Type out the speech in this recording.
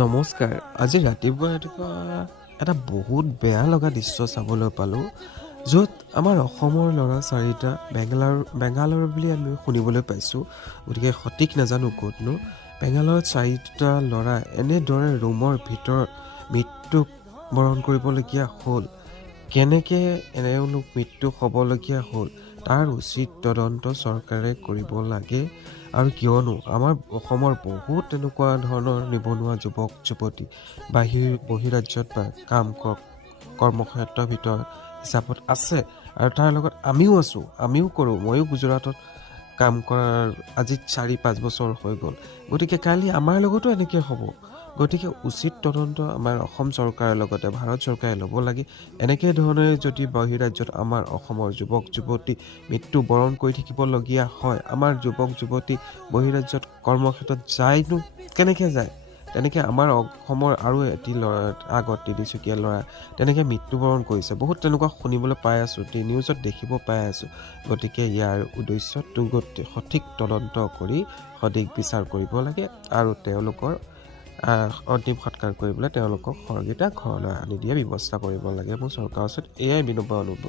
নমস্কাৰ। আজি ৰাতিপুৱা এটা বহুত বেয়া লগা দৃশ্য চাবলৈ পালোঁ, য'ত আমাৰ অসমৰ ল'ৰা চাৰিটা বেংগালোৰ বুলি আমি শুনিবলৈ পাইছোঁ। গতিকে সঠিক নাজানো ক'তনো। বেংগালোৰত চাৰিটা ল'ৰা এনেদৰে ৰুমৰ ভিতৰত মৃত্যু বৰণ কৰিবলগীয়া হ'ল। কেনেকে এওঁলোক মৃত্যু হ'বলগীয়া হ'ল তাৰ উচিত তদন্ত চৰকাৰে কৰিব লাগে। আৰু কিয়নো আমাৰ অসমৰ বহুত তেনেকুৱা ধৰণৰ নিবনুৱা যুৱক যুৱতী বহিৰাজ্যত বা কৰ্মক্ষেত্ৰৰ ভিতৰত হিচাপত আছে, আৰু তাৰ লগত আমিও আছোঁ, আমিও কৰোঁ। ময়ো গুজৰাটত কাম কৰাৰ আজি 4-5 বছৰ হৈ গ'ল। গতিকে কালি আমাৰ লগতো এনেকৈ হ'ব। গতিকে উচিত তদন্ত আমাৰ অসম চৰকাৰৰ লগতে ভাৰত চৰকাৰে ল'ব লাগে। এনেকে ধৰণে যদি বহিৰাজ্যত আমাৰ অসমৰ যুৱক যুৱতী মৃত্যু বৰণ কৰি থাকিবলগীয়া হয়, আমাৰ যুৱক যুৱতী বহিৰাজ্যত কৰ্মক্ষেত্ৰত যায়নো কেনেকৈ যায়? তেনেকৈ আমাৰ অসমৰ আৰু এটি ল'ৰা আগত তিনিচুকীয়া ল'ৰা তেনেকৈ মৃত্যুবৰণ কৰিছে। বহুত তেনেকুৱা শুনিবলৈ পাই আছোঁ, নিউজত দেখিব পাই আছোঁ। গতিকে ইয়াৰ উদ্দেশ্যত সঠিক তদন্ত কৰি সঠিক বিচাৰ কৰিব লাগে আৰু তেওঁলোকৰ অন্তিম সৎকাৰ কৰিবলৈ তেওঁলোকক সৰগিতা ঘৰলৈ আনি দিয়া ব্যৱস্থা কৰিব লাগে। মোৰ চৰকাৰৰ ওচৰত এয়াই বিনম্ৰ অনুৰোধ।